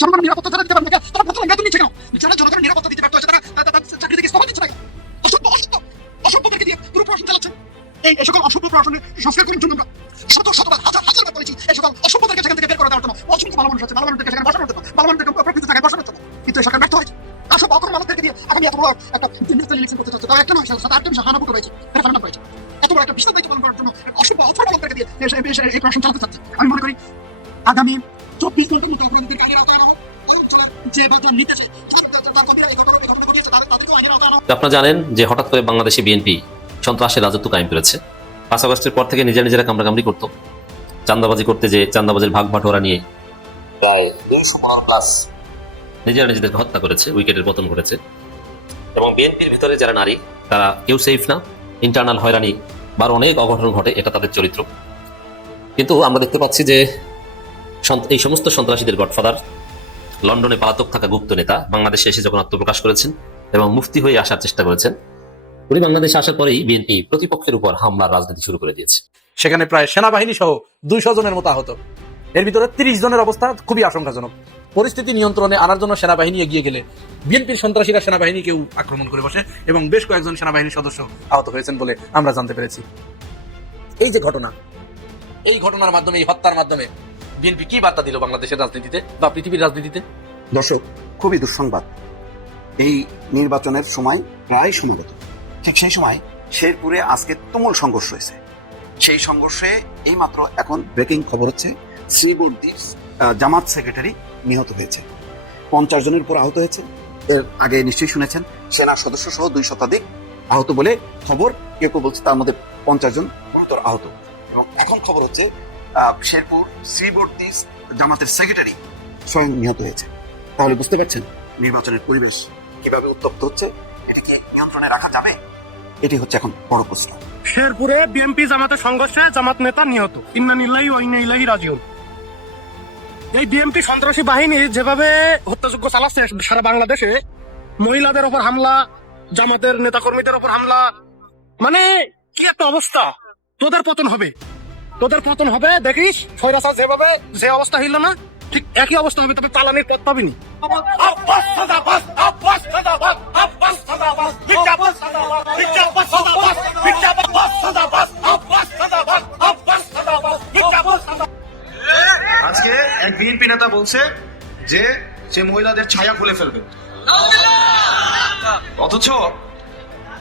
জনগণের নিরাপত্তা যারা দিতে পারবে না, তারা প্রথম বেতন নিচ্ছে কেন? যারা জনগণের নিরাপত্তা দিতে ব্যর্থ হয়েছে তারা চাকরি থেকে ইস্তফা দিচ্ছে না কেন? অসভ্যদেরকে দিয়ে পুরো প্রশাসন চালাচ্ছে। এই সকল অসভ্য প্রশাসনের সংস্কার করার জন্য আমরা শতবার হাজার বলেছি, এই সকল অসভ্যদেরকে সেখান থেকে বের করে দেওয়ার জন্য। অসংখ্য ভালো মানুষ আছে, ভালো মানুষদেরকে সেখানে বসানোর জন্য, ভালো মানুষদেরকে প্রকৃত জায়গায় বসানোর জন্য, কিন্তু এই সরকার ব্যর্থ হয়েছে। আসলে অকর্ম মানুষদেরকে দিয়ে আগামী এত বড় একটা নির্বাচন ইলেকশন করতে চাচ্ছে, তারা একটা নয়, 7-8টা বিষয় হানাপুটো হয়েছে, রেফারেন্ডাম হয়েছে। এত বড় একটা বিশাল দায়িত্ব পালন করার জন্য অসভ্য অথর মানুষদেরকে দিয়ে এই প্রশাসন চালাতে চাচ্ছে। আমি মনে করি আগামী 24 ঘন্টার মধ্যে অপরাধীদের আইনের আওতায় আনা হোক, যে বদল নিতেছে আপনারা জানেন যে হঠাৎ করে বাংলাদেশে বিএনপি সন্ত্রাসের রাজত্ব কায়েম করেছে। 5 আগস্টের পর থেকে নিজেরা কামড়াকামড়ি করতো, চাঁদাবাজি করতে, যে চাঁদাবাজির ভাগ বাটোয়ারা নিয়ে প্রায় 215+ নিজেদেরকে হত্যা করেছে, উইকেটের পতন ঘটেছে। এবং বিএনপির ভিতরে যারা নারী, তারা কেউ সেফ না, ইন্টারনাল হয়রানি বা অনেক অঘটন ঘটে, এটা তাদের চরিত্র। কিন্তু আমরা দেখতে পাচ্ছি যে এই সমস্ত সন্ত্রাসীদের গডফাদার, লন্ডনে পলাতক থাকা গুপ্ত নেতা, বাংলাদেশে এসে যখন আত্মপ্রকাশ করেছেন এবং মুফতি হয়ে আসার চেষ্টা করেছেন, উনি বাংলাদেশে আসার পরেই বিএনপি প্রতিপক্ষের উপর হামলার রাজনীতি শুরু করে দিয়েছে। সেখানে প্রায় সেনাবাহিনী সহ 200 জনের মতো আহত, এর ভিতরে 30 জনের অবস্থা খুবই আশঙ্কাজনক। পরিস্থিতি নিয়ন্ত্রণে আনার জন্য সেনাবাহিনী এগিয়ে গেলে বিএনপির সন্ত্রাসীরা সেনাবাহিনীকেও আক্রমণ করে বসে এবং বেশ কয়েকজন সেনাবাহিনীর সদস্য আহত হয়েছেন বলে আমরা জানতে পেরেছি। এই যে ঘটনা, এই ঘটনার মাধ্যমে, এই হত্যার মাধ্যমে বিএনপি কি বার্তা দিল বাংলাদেশের রাজনীতিতে বা পৃথিবীর রাজনীতিতে? দর্শক, খুবই দুঃসংবাদ। এই নির্বাচনের সময় প্রায় সমাগত, ঠিক সেই সময় শেরপুরে আজকে তুমুল সংঘর্ষ হয়েছে। সেই সংঘর্ষে এইমাত্র এখন ব্রেকিং খবর হচ্ছে শ্রীবর্দীর জামাত সেক্রেটারি নিহত হয়েছে, 50 জনের উপর আহত হয়েছে। এর আগে নিশ্চয়ই শুনেছেন সেনা সদস্য সহ 2 শতাধিক আহত বলে খবর, কেউ কেউ বলছে তার মধ্যে 50 জন গুরুতর আহত। এবং এখন খবর হচ্ছে শেরপুর শ্রীবর্দী জামাতের সেক্রেটারি স্বয়ং নিহত হয়েছে। তাহলে বুঝতে পারছেন নির্বাচনের পরিবেশ কিভাবে উত্তপ্ত হচ্ছে। এটা কি নিয়ন্ত্রণে রাখা যাবে? এটি হচ্ছে এখন বড় প্রশ্ন। শেরপুরে বিএনপি জামাতের সংঘর্ষে জামাত নেতা নিহত, ইন্না লিল্লাহি ওয়া ইন্না ইলাইহি রাজিউন। এই বিএনপি সন্ত্রাসী বাহিনী যেভাবে হত্যাযজ্ঞ চালাচ্ছে সারা বাংলাদেশে, মহিলাদের উপর হামলা, জামাতের নেতাকর্মীদের উপর হামলা, মানে কি একটা অবস্থা। তোদের পতন হবে, তোদের পতন হবে, দেখিস। স্বৈরাচার যেভাবে যে অবস্থা হইল না, ঠিক একই অবস্থা হবে, তবে চালানির পথ পাবিনি। আজকে এক বিএনপি নেতা বলছে যে সে মহিলাদের ছায়া খুলে ফেলবে, অথচ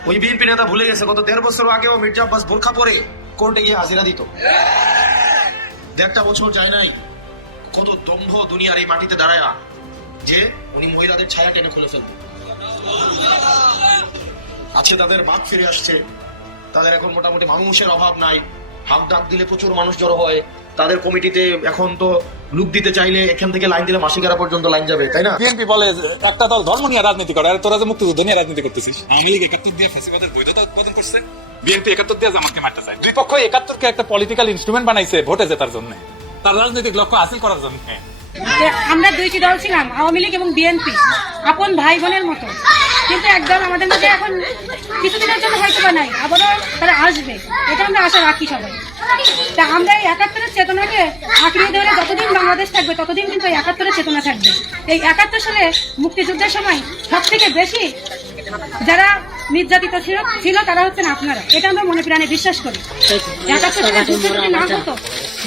ওই বিএনপি নেতা ভুলে গেছে গত 1.5 বছর আগেও মির্জা আব্বাস বোরখা পরে কোর্টে গিয়ে হাজিরা দিত। 1.5 বছর যায় নাই, কত দম্ভ দুনিয়ার এই মাটিতে দাঁড়ায়া যে উনি মহিলাদের ছায়া টেনে খুলে ফেলবে। আজকে তাদের বাক ফিরে আসছে, তাদের এখন মোটামুটি মানুষের অভাব নাই, হাক ডাক দিলে প্রচুর মানুষ জড়ো হয়। তাদের কমিটিতে এখন তো লুক দিতে চাইলে এখান থেকে লাইন দিলে মাসিকারা পর্যন্ত লাইন যাবে, তাই না? বিএনপি বলে একটা দল ধর্ম নিয়ে রাজনীতি করে, আর তোরা যে মুক্তিযুদ্ধ নিয়ে রাজনীতি করতেছিস। আওয়ামী লীগ 71 দিয়ে ফ্যাসিবাদের বৈধতা উৎপাদন করছে, বিএনপি 71 দিয়ে জামাতকে মারতে চায়। দুই পক্ষ 71কে একটা পলিটিক্যাল ইনস্ট্রুমেন্ট বানাইছে ভোটে জেতার জন্য, তার রাজনৈতিক লক্ষ্য হাসিল করার জন্য। আমরা 2টি দল ছিলাম, আওয়ামী লীগ এবং বিএনপি, আপন ভাই বোনের মতো। কিন্তু একদল আমাদের মধ্যে এখন কিছুদিনের জন্য হয়তো বা নাই, আবারও তারা আসবে, এটা আমরা আশা রাখি সবাই। তা আমরা এই 71-এর চেতনাকে আঁকড়িয়ে ধরে যতদিন বাংলাদেশ থাকবে ততদিন কিন্তু এই 71-এর চেতনা থাকবে। এই 71 সালে মুক্তিযুদ্ধের সময় সব থেকে বেশি যারা নির্যাতিত ছিল তারা হচ্ছেন আপনারা, এটা আমরা মনে প্রাণে বিশ্বাস করি। 71 সালে যুদ্ধ যদি না হতো,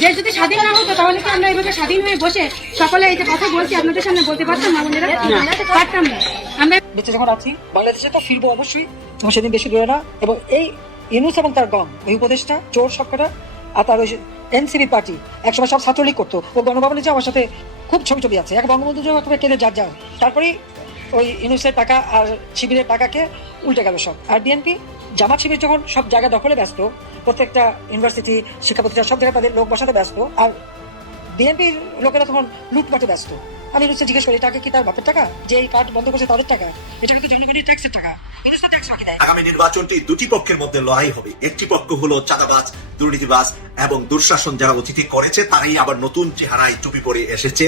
দেশ যদি স্বাধীন না হতো, তাহলে কি আমরা এইভাবে স্বাধীন হয়ে বসে সকলে এই যে কথা বলছি আপনাদের সামনে বলতে পারতাম না? বোনেরা, পারতাম না। আমরা বেঁচে যখন আছি বাংলাদেশে তো ফিরবো অবশ্যই, এবং সেদিন বেশি দূরে না। এবং এই ইউনূস এবং তার গম, ওই উপদেষ্টা চোর সবকটা, আর তার ওই এনসিপি পার্টি একসময় সব ছাত্রলীগ করতো, ও গণভবনে যে আমার সাথে খুব ছবি আছে, এক বঙ্গবন্ধু কেঁদে যার তারপরেই ওই ইউনূসের টাকা আর শিবিরের টাকাকে উল্টে গেল সব। আর বিএনপি জামাত শিবির যখন সব জায়গা দখলে ব্যস্ত, প্রত্যেকটা ইউনিভার্সিটি, শিক্ষা প্রতিষ্ঠান সব জায়গায় তাদের লোক বসাতে ব্যস্ত, আর বিএনপির লোকেরা তখন লুটপাটে ব্যস্ত। আমি ইউনূসকে জিজ্ঞেস করি, টাকা কি তার বাপের টাকা? যে এই কার্ড বন্ধ করছে তাদের টাকা? এটা কিন্তু জনগণের ট্যাক্সের টাকা। আগামী নির্বাচনটি 2টি পক্ষের মধ্যে লড়াই হবে। একটি পক্ষ হলো চাঁদাবাজ, দুর্নীতিবাজ এবং দুঃশাসন যারা অতিথি করেছে, তারাই আবার নতুন চেহারায় টুপি পরে এসেছে।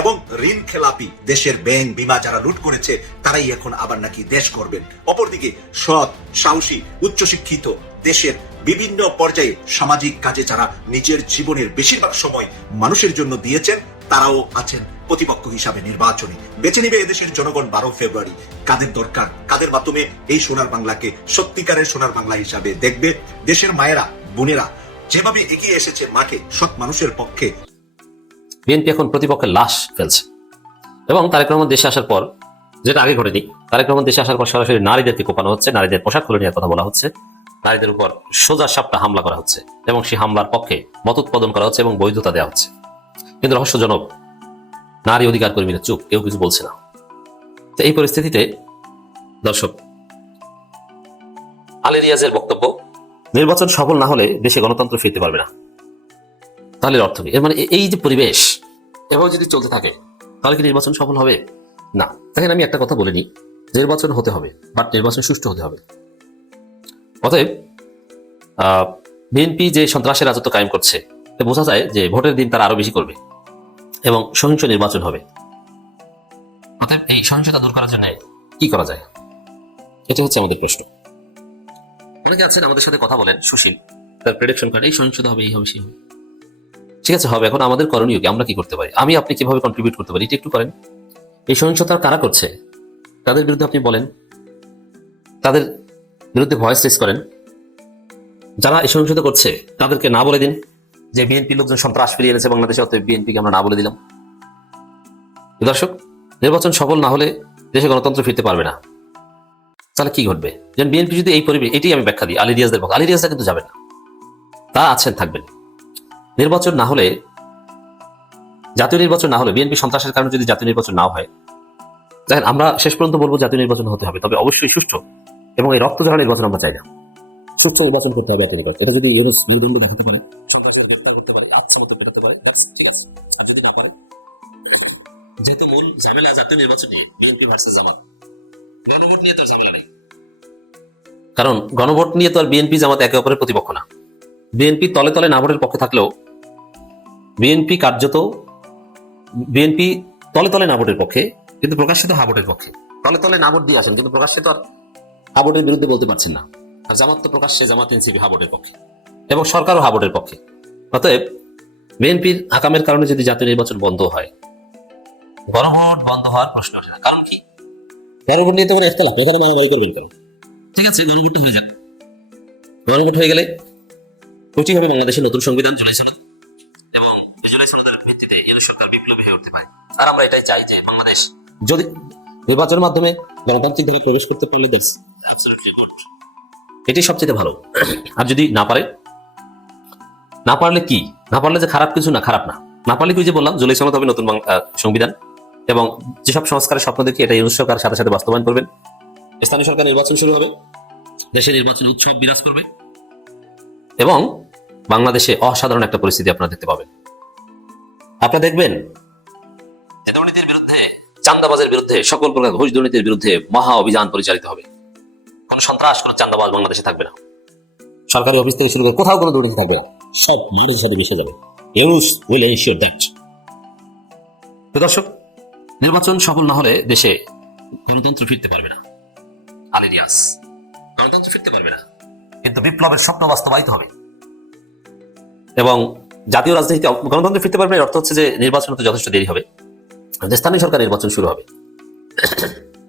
এবং ঋণ খেলাপি দেশের ব্যাংক বিমা যারা লুট করেছে তারাই এখন আবার নাকি দেশ করবেন। অপরদিকে সৎ, সাহসী, উচ্চশিক্ষিত দেশের বিভিন্ন পর্যায়ে সামাজিক কাজে যারা নিজের জীবনের বেশিরভাগ সময় মানুষের জন্য দিয়েছেন তারাও আছেন প্রতিপক্ষ হিসাবে নির্বাচনে। বেছে নেবে এদেশের জনগণ 12 ফেব্রুয়ারি কাদের দরকার, কাদের মাধ্যমে এই সোনার বাংলাকে সত্যিকারের সোনার বাংলা হিসাবে দেখবে। দেশের মায়েরা বোনেরা যেভাবে এগিয়ে এসেছে মাঠে সৎ মানুষের পক্ষে। বিএনপি এখন প্রতিপক্ষের লাশ ফেলছে এবং তারেক রহমান দেশে আসার পর, যেটা আগে ঘটেনি, তারেক রহমান দেশে আসার পর সরাসরি নারীদেরকে কোপানো হচ্ছে, নারীদের পোশাক খুলে নেওয়ার কথা বলা হচ্ছে, নারীদের উপর সোজা সাপটা হামলা করা হচ্ছে এবং সেই হামলার পক্ষে মত উৎপাদন করা হচ্ছে এবং বৈধতা দেওয়া হচ্ছে। কিন্তু রহস্যজনক, নারী অধিকার কর্মীরা চুপ, কেউ কিছু বলছে না। তো এই পরিস্থিতিতে দর্শক, আলী রিয়াজের বক্তব্য, নির্বাচন সফল না হলে দেশে গণতন্ত্র ফিরতে পারবে না। তাহলে অর্থ কি? এর মানে এই যে পরিবেশ এভাবে যদি চলতে থাকে তাহলে কি নির্বাচন সফল হবে? না। দেখেন, আমি একটা কথা বলিনি, নির্বাচন হতে হবে, বাট নির্বাচন সুষ্ঠু হতে হবে। অতএব বিএনপি যে সন্ত্রাসের রাজত্ব কায়েম করছে, বোঝা যায় যে ভোটের দিন তারা আরো বেশি করবে এবং সহিংস নির্বাচন হবে। অতএব এই সহিংসতা দূর করার জন্য কি করা যায়, এটা হচ্ছে আমাদের প্রশ্ন। অনেকে আছেন আমাদের সাথে কথা বলেন, সুশীল, তার প্রেডিকশন করেন এই সহিংসতা হবে, এই হবে, সেই হবে। ঠিক আছে, হবে। এখন আমাদের করণীয় কি? আমরা কি করতে পারি? আমি আপনি কিভাবে কন্ট্রিবিউট করতে পারি, এটা একটু করেন। এই সহিংসতা কারা করছে তাদের বিরুদ্ধে আপনি বলেন, তাদের বিরুদ্ধে ভয়েস রেজ করেন। যারা এই সহিংসতা করছে তাদেরকে না বলে দিন যে বিএনপি লোকজন সন্ত্রাস ফিরিয়ে এনেছে বাংলাদেশে, অতএব বিএনপিকে আমরা না বলে দিলাম। দর্শক, নির্বাচন সফল না হলে দেশে গণতন্ত্র ফিরতে পারবে না। তাহলে কি ঘটবে? যেন বিএনপি যদি এই পরিবেশ, এটাই আমি ব্যাখ্যা দিই আলী রিয়াজদের পক্ষে। আলী রিয়াজরা কিন্তু যাবেন না, তা আছেন, থাকবেন। নির্বাচন না হলে, জাতীয় নির্বাচন না হলে, বিএনপি সন্ত্রাসের কারণে যদি জাতীয় নির্বাচন নাও হয়, দেখেন আমরা শেষ পর্যন্ত বলবো জাতীয় নির্বাচন হতে হবে, তবে অবশ্যই সুষ্ঠু এবং এই রক্ত ঝরা নির্বাচন আমরা চাই না। সুষ্ঠু নির্বাচন করতে হবে। এটা যদি মেরুদণ্ড দেখাতে পারে, ঠিক আছে। আর যদি না পারে, যেহেতু মূল ঝামেলা জাতীয় নির্বাচন নিয়ে, বিএনপি ভার্সেস জামাত, গণভোট নিয়ে তার ঝামেলা নেই। কারণ গণভোট নিয়ে তো আর বিএনপি জামাত একে অপরের প্রতিপক্ষ না। বিএনপি তলে তলে না ভোটের পক্ষে থাকলেও বিএনপি তলে তলে না ভোটের পক্ষে, কিন্তু প্রকাশ্যে তো হা ভোটের পক্ষে। তলে তলে না ভোট দিয়ে আসেন, কিন্তু প্রকাশ্যে তো আর হা ভোটের বিরুদ্ধে বলতে পারছেন না। আর জামাত তো প্রকাশ্যে, জামাত এনসিপি হা ভোটের পক্ষে এবং সরকারও হা ভোটের পক্ষে। অতএব বিএনপির আকামের কারণে যদি জাতীয় নির্বাচন বন্ধ হয়, গণভোট বন্ধ হওয়ার প্রশ্ন আসে না। কারণ কি? গণভোট নিয়ে তো কোনো একতলাপ, এখানে মারামারি করবেন কেন? ঠিক আছে, গণভোট হয়ে যাক। গণভোট হয়ে গেলে ওইটি হবে বাংলাদেশের নতুন সংবিধান, জুলাই সনদ, এবং জুলাই সনদের ভিত্তিতে ইউনিট সরকার বিপ্লবী হয়ে উঠতে পারে। আর আমরা এটাই চাই যে বাংলাদেশ যদি নির্বাচনের মাধ্যমে গণতান্ত্রিক ভাবে প্রবেশ করতে পারলে দ্যাটস অ্যাবসলিউটলি গুড, এটাই সবচেয়ে ভালো। আর যদি না পারে, না পারলে কি? না পারলে যে খারাপ কিছু না, খারাপ না। না পারলে কি, যে বললাম জুলাই সনদ হবে নতুন সংবিধান, এবং যেসব সংস্কারের স্বপ্ন দেখি এটা ইউনিট সরকার সাথে সাথে বাস্তবায়ন করবেন। স্থানীয় সরকার নির্বাচন শুরু হবে, দেশে নির্বাচন উৎসব বিরাজ করবে এবং বাংলাদেশে অসাধারণ একটা পরিস্থিতি আপনারা দেখতে পাবেন। আপনারা দেখবেন যে দুর্নীতির বিরুদ্ধে, চাঁদাবাজের বিরুদ্ধে, সকল প্রকার ঘুষ দুর্নীতির বিরুদ্ধে মহা অভিযান পরিচালিত হবে। কোন সন্ত্রাস, কোন চাঁদাবাজ বাংলাদেশে থাকবে না। সরকারি অফিস থেকে শুরু করে কোথাও কোনো দুর্নীতি থাকবে না, সব মানুষের সাথে মিশে যাবে। Yunus will ensure that. তো দর্শক, নির্বাচন সফল না হলে দেশে গণতন্ত্র ফিরতে পারবে না। আলী রিয়াজ, গণতন্ত্র ফিরতে পারবে না, কিন্তু বিপ্লবের স্বপ্ন বাস্তবায়িত হবে এবং জাতীয় রাজনীতিতে গণতন্ত্র ফিরতে পারবে। এর অর্থ হচ্ছে যে নির্বাচন তো যথেষ্ট দেরি হবে, যে স্থানীয় সরকার নির্বাচন শুরু হবে।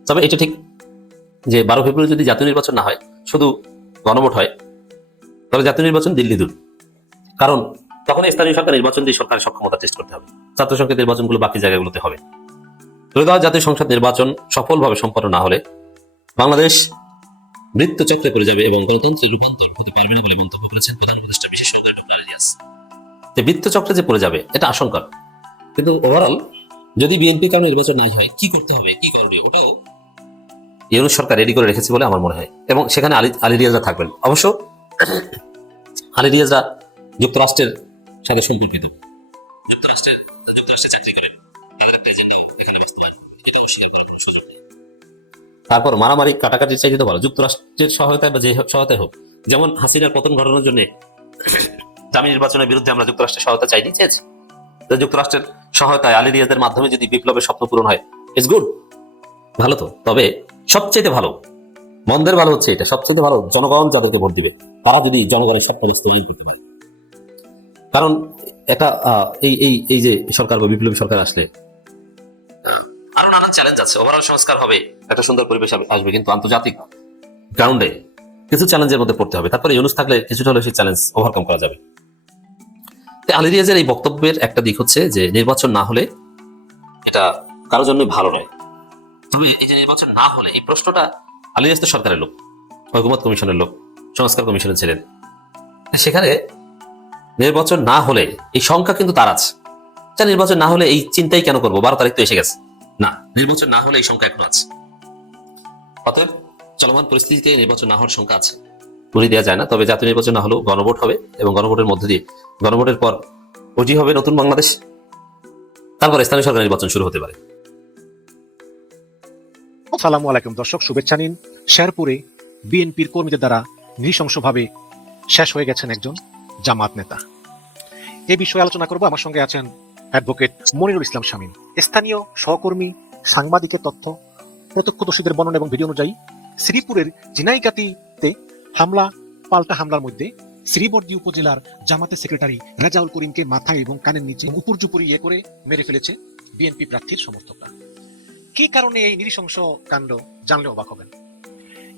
তবে এটা ঠিক যে 12 ফেব্রুয়ারি যদি জাতীয় নির্বাচন না হয়, শুধু গণভোট হয়, তবে জাতীয় নির্বাচন দিল্লি দূর। কারণ তখন স্থানীয় সরকার নির্বাচন দিয়ে সরকারের সক্ষমতা টেস্ট করতে হবে। ছাত্র সংসদ নির্বাচনগুলো বাকি জায়গাগুলোতে হবে। ত্রয়োদশ জাতীয় সংসদ নির্বাচন সফলভাবে সম্পন্ন না হলে বাংলাদেশ মৃত্যুচক্রে পড়ে যাবে এবং গণতন্ত্রের রূপান্তর হতে পারবে না বলে মন্তব্য করেছেন প্রধান উপদেষ্টা বিশেষ সরকার ডক্টর আলী রিয়াজ। যে মৃত্যুচক্রে যে পড়ে যাবে এটা আশঙ্কা, কিন্তু ওভারঅল যদি বিএনপির কারণে নির্বাচন না হয়, কি করতে হবে, কি করবে, ওটাও ইউনিট সরকার রেডি করে রেখেছে বলে আমার মনে হয়। এবং সেখানে আলী রিয়াজরা থাকবেন। অবশ্য আলী রিয়াজরা যুক্তরাষ্ট্রের সাথে সম্পর্কিত, যুক্তরাষ্ট্রে চাকরি করেন, তারপর মারামারি কাটাকাটি চাইতে তো ভালো যুক্তরাষ্ট্রের সহায়তায় বা যে সহায়তায় হোক। যেমন হাসিনার পতন ঘটানোর জন্য দামি নির্বাচনের বিরুদ্ধে আমরা যুক্তরাষ্ট্রের সহায়তা চাইনি, চেয়েছি। যুক্তরাষ্ট্রের সহায়তায়, আলী রিয়াজের মাধ্যমে যদি বিপ্লবের স্বপ্ন পূরণ হয়, ইটস গুড, ভালো তো। তবে সবচেয়ে ভালো, মন্দের ভালো হচ্ছে এটা, সবচেয়ে ভালো জনগণ যাদেরকে ভোট দিবে তারা যদি জনগণের স্বপ্ন বাস্তবায়ন করতে পারে। কারণ একটা এই যে সরকার বা বিপ্লবী সরকার আসলে আরো নানা চ্যালেঞ্জ আছে, ওভারঅল সংস্কার হবে, একটা সুন্দর পরিবেশ আসবে, কিন্তু আন্তর্জাতিক গ্রাউন্ডে কিছু চ্যালেঞ্জের মধ্যে পড়তে হবে। তারপরে ইউনূস থাকলে কিছুটা হলে সেই চ্যালেঞ্জ ওভারকাম করা যাবে। আলী রিয়াজের এই বক্তব্যের একটা দিক হচ্ছে যে নির্বাচন না হলে এটা কারোর জন্য ভালো নয়। তবে এই যে নির্বাচন না হলে, এই প্রশ্নটা আলী রিয়াজ তো সরকারের লোক, ঐকমত্য কমিশনের লোক, সংস্কার কমিশনের ছিলেন, সেখানে নির্বাচন না হলে এই সংখ্যা কিন্তু তার আছে। নির্বাচন না হলে এই চিন্তাই কেন করবো, 12 তারিখ তো এসে গেছে, না, নির্বাচন না হলে এই সংখ্যা এখনো আছে। অতএব চলমান পরিস্থিতিতে নির্বাচন না হওয়ার সংখ্যা আছে, উড়িয়ে দেওয়া যায় না। তবে জাতীয় নির্বাচন না হলেও গণভোট হবে, এবং গণভোটের মধ্যে দিয়ে, গণভোটের পর ওজি হবে নতুন বাংলাদেশ, তারপর স্থানীয় সরকার নির্বাচন শুরু হতে পারে। আসসালামু আলাইকুম দর্শক, শুভেচ্ছা নিন। শেরপুরে বিএনপির কর্মীদের দ্বারা নৃশংসভাবে শেষ হয়ে গেছেন একজন জামাত নেতা। এই বিষয়ে আলোচনা করব। আমার সঙ্গে আছেন অ্যাডভোকেট মনিরুল ইসলাম শামীম। স্থানীয় সহকর্মী সাংবাদিকের তথ্য, প্রত্যক্ষদর্শীদের বর্ণনা এবং ভিডিও অনুযায়ী শ্রীপুরের জিনাইগাতিতে পাল্টা হামলার মধ্যে শ্রীবর্দী উপজেলার জামাতের সেক্রেটারি রেজাউল করিমকে মাথায় এবং কানের নিচে উপর্যুপরি করে মেরে ফেলেছে বিএনপি প্রার্থীর সমর্থকরা। কি কারণে এই নৃশংস কাণ্ড জানলে অবাক হবেন।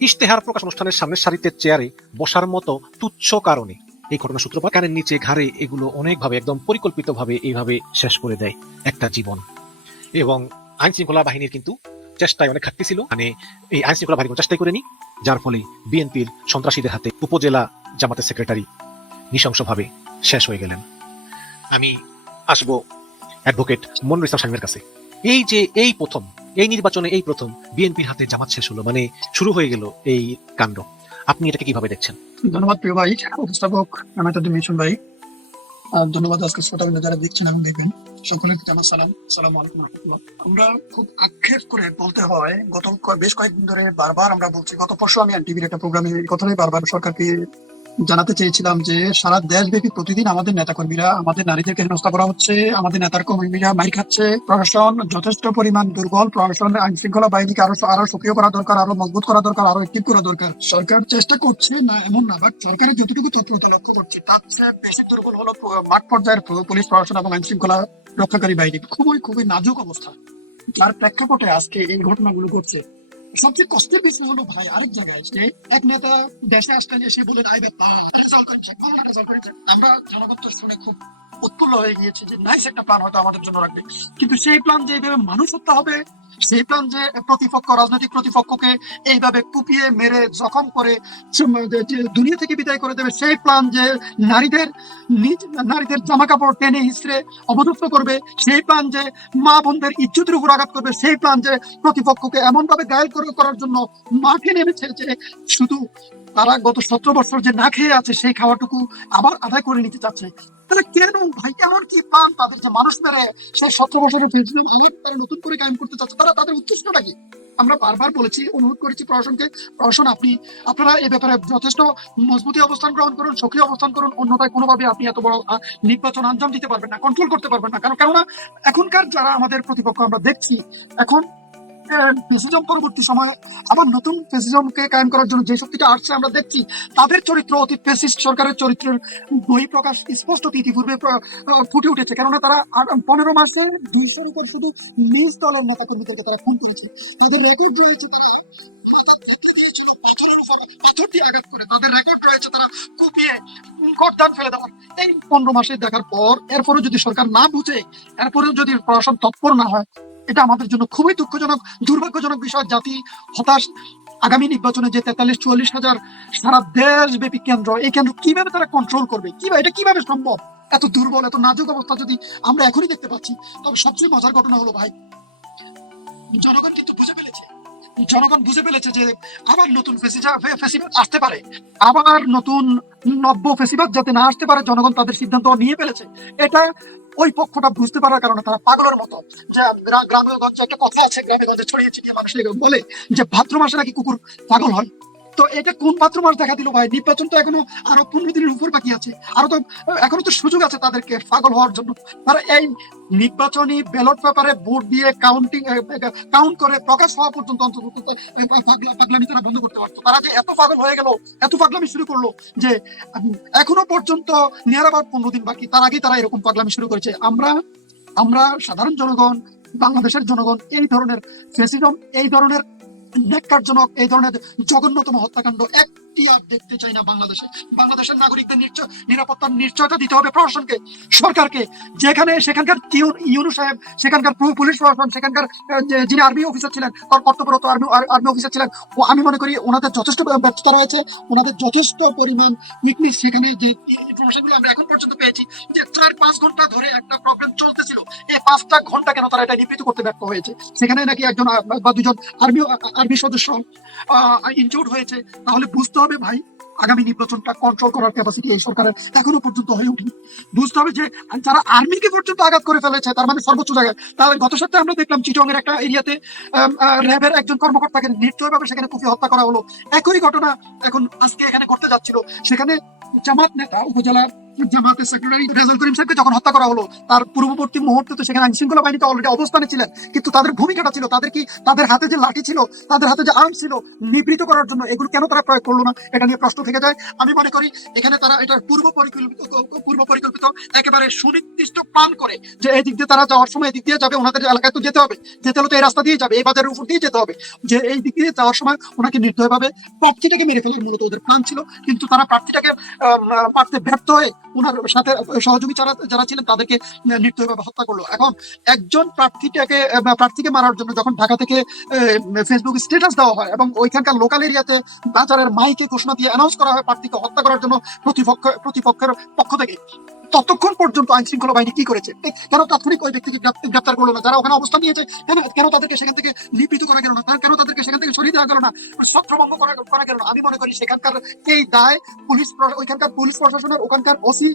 ইশতেহার প্রকাশ অনুষ্ঠানের সামনের সারিতে চেয়ারে বসার মতো তুচ্ছ কারণে এই ঘটনার সূত্রপাত। কানের নিচে, ঘাড়ে, এগুলো অনেকভাবে একদম পরিকল্পিতভাবে এইভাবে শেষ করে দেয় একটা জীবন। এবং আইন শৃঙ্খলা বাহিনীর কিন্তু চেষ্টায় অনেক ঘাটতি ছিল, মানে এই আইন শৃঙ্খলা বাহিনী চেষ্টাই করেনি, যার ফলে বিএনপির সন্ত্রাসীদের হাতে উপজেলা জামাতের সেক্রেটারি নৃশংসভাবে শেষ হয়ে গেলেন। আমি আসবো অ্যাডভোকেট মনিরুল ইসলাম শামীমের কাছে। এই যে এই নির্বাচনে এই প্রথম বিএনপির হাতে জামাত শেষ হলো, মানে শুরু হয়ে গেল এই কাণ্ড, আপনি এটাকে কিভাবে দেখছেন? ধন্যবাদ প্রিয় ভাই, উপস্থাপক নামেতাদ্দিন মিশন ভাই, আর ধন্যবাদ আজকে শ্রোতাবৃন্দ যারা দেখছেন এবং দেখবেন, সকলের প্রতি আমার সালাম, আসসালামু আলাইকুম রাহমাতুল্লাহ। আমরা খুব আক্ষেপ করে বলতে হয়, গত বেশ কয়েকদিন ধরে বারবার আমরা বলছি, গত পরশু আমি টিভির একটা প্রোগ্রামে এই কথাটাই বারবার সরকারকে জানাতে চেয়েছিলাম যে সারা দেশব্যাপী প্রতিদিন আমাদের নেতাকর্মীরা, আমাদের নারীদেরকে হেনস্থা করা হচ্ছে, আমাদের নেতার কর্মীরা মাইর খাচ্ছে, প্রশাসন যথেষ্ট পরিমাণ দুর্বল, প্রশাসন আইন শৃঙ্খলা বাহিনীকে আরো সক্রিয় করা দরকার, আরো মজবুত করা দরকার, আরো অ্যাক্টিভ করা দরকার। সরকার চেষ্টা করছে না এমন না, বাট সরকারের যতটুকু তৎপরতা লক্ষ্য করছে তার চেয়ে বেশি দুর্বল হলো মাঠ পর্যায়ের পুলিশ প্রশাসন এবং আইন শৃঙ্খলা রক্ষাকারী বাহিনী। খুবই নাজুক অবস্থা, যার প্রেক্ষাপটে আজকে এই ঘটনাগুলো ঘটছে। সবচেয়ে কষ্টের বিষয় হলো ভাই, আরেক জায়গায় যে এক নেতা দেশে আসতেন, এসে বলে আমরা জনগণ তো শুনে খুব উৎফুল্ল হয়ে গিয়েছে যে নাইস একটা প্ল্যান হয়তো আমাদের জন্য রাখবে, কিন্তু সেই প্ল্যান যে এইভাবে মানুষ হত্যা হবে, সেই প্ল্যান যে রাজনৈতিক প্রতিপক্ষকে এইভাবে কুপিয়ে মেরে জখম করে দুনিয়া থেকে বিদায় করে দেবে, সেই প্ল্যান যে নারীদের জামা কাপড় টেনে হিসড়ে অবদস্থ করবে, সেই প্ল্যান যে মা বোনদের ইজ্জতের উপর আঘাত করবে, সেই প্ল্যান যে প্রতিপক্ষকে এমন ভাবে ঘায়েল করার জন্য মাঠে নেমেছে যে শুধু তারা গত 17 বছর যে না খেয়ে আছে সেই খাওয়াটুকু আবার আদায় করে নিতে চাচ্ছে। তাহলে কেন ভাই, কেমন কি প্ল্যান তাদের, যে মানুষ মেরে সেই 17 বছরের পেছনে তারা নতুন করে কায়েম করতে চাচ্ছে, তাদের উদ্দেশ্যটা কি? আমরা বারবার বলেছি, অনুরোধ করেছি প্রশাসনকে, প্রশাসন আপনারা এই ব্যাপারে যথেষ্ট মজবুতি অবস্থান গ্রহণ করুন, সক্রিয় অবস্থান করুন, অন্যথায় কোনোভাবে আপনি এত বড় নির্বাচন আঞ্জাম দিতে পারবেন না, কন্ট্রোল করতে পারবেন না। কেননা এখনকার যারা আমাদের প্রতিপক্ষ আমরা দেখছি, এখন ফ্যাসিজম পরবর্তী সময়ে আবার নতুন ফ্যাসিজমকে কায়েম করার জন্য যে শক্তিটা আসছে আমরা দেখছি, তাদের চরিত্র অতি ফ্যাসিস্ট সরকারের চরিত্রের বহিঃপ্রকাশ স্পষ্ট ইতিপূর্বে ফুটে উঠেছে। কেননা তারা 15 মাসে 200-এর উপর শুধু নিউজ দলের নেতাকর্মীদেরকে তারা খুন করেছে, তাদের রেকর্ড রয়েছে, পাথর দিয়ে আঘাত করে তাদের রেকর্ড রয়েছে, তারা কুপিয়ে গর্দান ফেলে দেওয়ার। এই 15 মাসে দেখার পর এরপরে যদি সরকার না বুঝে, এরপরেও যদি প্রশাসন তৎপর না হয়, এটা আমাদের জন্য খুবই দুঃখজনক, দুর্ভাগ্যজনক বিষয়। জাতি হতাশ। আগামী নির্বাচনে যে 43-44 হাজার সারা দেশব্যাপী কেন্দ্র, এই কেন্দ্র কিভাবে তারা কন্ট্রোল করবে, এটা কিভাবে সম্ভব? এত দুর্বল, এত নাজুক অবস্থা যদি আমরা এখনই দেখতে পাচ্ছি। তবে সবচেয়ে মজার ঘটনা হলো ভাই, জনগণ কিন্তু বুঝে ফেলেছে যে আবার নতুন ফেসিবাদ আসতে পারে, আবার নতুন নব্য ফেসিবাদ যাতে না আসতে পারে, জনগণ তাদের সিদ্ধান্ত নিয়ে ফেলেছে। এটা ওই পক্ষটা বুঝতে পারার কারণে তারা পাগলের মতো, যে গ্রামে গঞ্জে একটা কথা আছে, গ্রামে গঞ্জে ছড়িয়ে ছিটিয়ে মানুষ বলে যে ভাদ্র মাসে নাকি কুকুর পাগল হয়, তো এটা কোন মাত্র মাস দেখা দিল ভাই? নির্বাচন তো এখনো আরো 15 দিনের উপর বাকি আছে, আরো তো এখনো তো সুযোগ আছে তাদেরকে পাগল হওয়ার জন্য। তারা এই নির্বাচনী ব্যালট পেপারে ভোট দিয়ে কাউন্ট করে প্রকাশ হওয়া পর্যন্ত অন্তত পাগলামি তারা বন্ধ করতে পারতো। তারা যে এত পাগল হয়ে গেল, এত পাগলামি শুরু করলো যে এখনো পর্যন্ত নিয়ার অ্যাবাউট 15 দিন বাকি, তার আগেই তারা এরকম পাগলামি শুরু করেছে। আমরা সাধারণ জনগণ, বাংলাদেশের জনগণ এই ধরনের ফ্যাসিজম, এই ধরনের ন্যাক্কারজনক, এই ধরনের জঘন্যতম হত্যাকাণ্ড একটি আর দেখতে চাই না বাংলাদেশে। বাংলাদেশের নাগরিকদের নিরাপত্তার নিশ্চয়তা দিতে হবে প্রশাসনকে, সরকারকে। যেখানে সেখানকার ইউনূস সাহেব, সেখানকার পুলিশ প্রশাসন, সেখানকার যিনি আর্মি অফিসার ছিলেন, কর্তব্যরত আর্মি অফিসার ছিলেন, আমি মনে করি ওনাদের যথেষ্ট ব্যর্থতা রয়েছে, ওনাদের যথেষ্ট পরিমাণ উইকনেস। সেখানে যে ইনফরমেশনগুলো আমরা এখন পর্যন্ত পেয়েছি যে 4-5 ঘন্টা ধরে একটা প্রবলেম চলতেছিল, এই 5টা ঘন্টা কেন তারা এটা নিবৃত্ত করতে ব্যর্থ হয়েছে? সেখানে নাকি একজন বা দুজন আর্মি সদস্য ইনজুর্ড হয়েছে। তাহলে বুঝতে হবে ভাই, আগামী নির্বাচনটা কন্ট্রোল করার ক্যাপাসিটি এই সরকারের এখনো পর্যন্ত হয়ে উঠেনি। বুঝতে হবে যে যারা আর্মিকে পর্যন্ত আঘাত করে ফেলেছে, তার মানে সর্বোচ্চ জায়গায়। তাহলে গত সপ্তাহে আমরা দেখলাম চিটং এর একটা এরিয়াতে র্যাবের একজন কর্মকর্তাকে নির্দয়ভাবে সেখানে কুপিয়ে হত্যা করা হলো। একই ঘটনা এখন আজকে এখানে ঘটতে যাচ্ছিল। সেখানে জামাত নেতা, উপজেলা জামাতের সেক্রেটারি রেজাউল করিম সাহেবকে যখন হত্যা করা হলো, তার পূর্ববর্তী মুহূর্তে তো সেখানে আইন শৃঙ্খলা বাহিনীতে অলরেডি অবস্থানে ছিলেন, কিন্তু তাদের ভূমিকাটা ছিল, তাদের হাতে যে লাঠি ছিল, তাদের হাতে যে আর্ম ছিল নিবৃত করার জন্য, এগুলো কেন তারা প্রয়োগ করলো না? এটা নিয়ে প্রশ্ন থেকে যায়। আমি মনে করি এখানে তারা এটা পূর্ব পরিকল্পিত একেবারে সুনির্দিষ্ট প্ল্যান করে যে এই দিক দিয়ে তারা যাওয়ার সময় এদিক দিয়ে যাবে, ওনাদের এলাকায় তো যেতে হবে, যেতে হলে তো এই রাস্তা দিয়ে যাবে, এই বাজারের উপর দিয়ে যেতে হবে, যে এই দিক দিয়ে যাওয়ার সময় ওনাকে নির্দয়ভাবে প্রার্থীটাকে মেরে ফেলার মূলত ওদের প্ল্যান ছিল। কিন্তু তারা প্রার্থীটাকে মারতে ব্যর্থ হয়ে ওনার সাথে সহযোগী যারা ছিলেন তাদেরকে নির্দয়ভাবে হত্যা করলো। এখন একজন প্রার্থীকে মারার জন্য যখন ঢাকা থেকে ফেসবুক স্ট্যাটাস দেওয়া হয় এবং ওইখানকার লোকাল এরিয়াতে বাজারের মাইকে ঘোষণা দিয়ে অ্যানাউন্স করা হয় প্রার্থীকে হত্যা করার জন্য প্রতিপক্ষের পক্ষ থেকে, ততক্ষণ পর্যন্ত আইন শৃঙ্খলা বাহিনী কি করেছে? কেন তাৎক্ষণিক ওই ব্যক্তিকে গ্রেপ্তার করলো না? যারা ওখানে অবস্থান নিয়েছে কেন তাদেরকে সেখান থেকে নিবৃত্ত করা গেল না? কেন তাদেরকে সেখান থেকে সরিয়ে দেওয়া গেল না? ছত্রভঙ্গ করা গেল না? আমি মনে করি সেখানকার এই দায় ওইখানকার পুলিশ প্রশাসনের, ওখানকার ওসি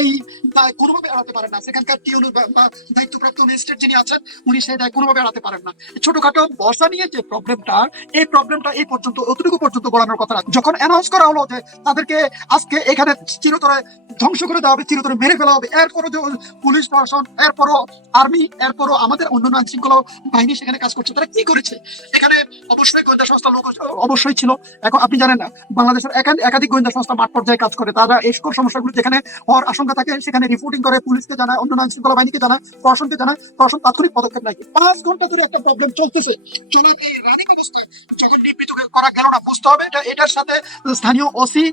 এই দায় কোনোভাবে এড়াতে পারেন না। সেখানকার টিউন বা দায়িত্বপ্রাপ্ত ম্যাজিস্ট্রেট যিনি আছেন, উনি সেই দায় কোনোভাবে এড়াতে পারেন না। ছোটখাটো বর্ষা নিয়ে যে প্রবলেমটা এই পর্যন্ত অতটুকু পর্যন্ত গড়ানোর কথা না। যখন অ্যানাউন্স করা হলো যে তাদেরকে আজকে এখানে চিরতরে ধ্বংস করে দেওয়া হবে, চিরতরে মেরে ফেলা হবে, এরপরও যে পুলিশ প্রশাসন, এরপরও আর্মি, এরপরও আমাদের অন্যান্য আইন শৃঙ্খলা বাহিনী সেখানে কাজ করছে, তারা কি করেছে? এখানে অবশ্যই গোয়েন্দা সংস্থার লোক অবশ্যই ছিল। এখন আপনি জানেন না, বাংলাদেশের একাধিক গোয়েন্দা সংস্থা মাঠ পর্যায়ে কাজ করে। তারা এই সকল সমস্যাগুলো যেখানে হওয়ার আশঙ্কা থাকে সেখানে রিপোর্টিং করে, পুলিশকে জানায়, অন্যান্য আইন শৃঙ্খলা বাহিনীকে জানায়, প্রশাসনকে জানায়, প্রশাসন তাৎক্ষণিক পদক্ষেপ নেয়। 5 ঘন্টা ধরে একটা প্রবলেম চলতেছে, চলার এই রানিং অবস্থায় যখন নিবৃত্ত করা গেল না, বুঝতে হবে এটার সাথে স্থানীয় ওসি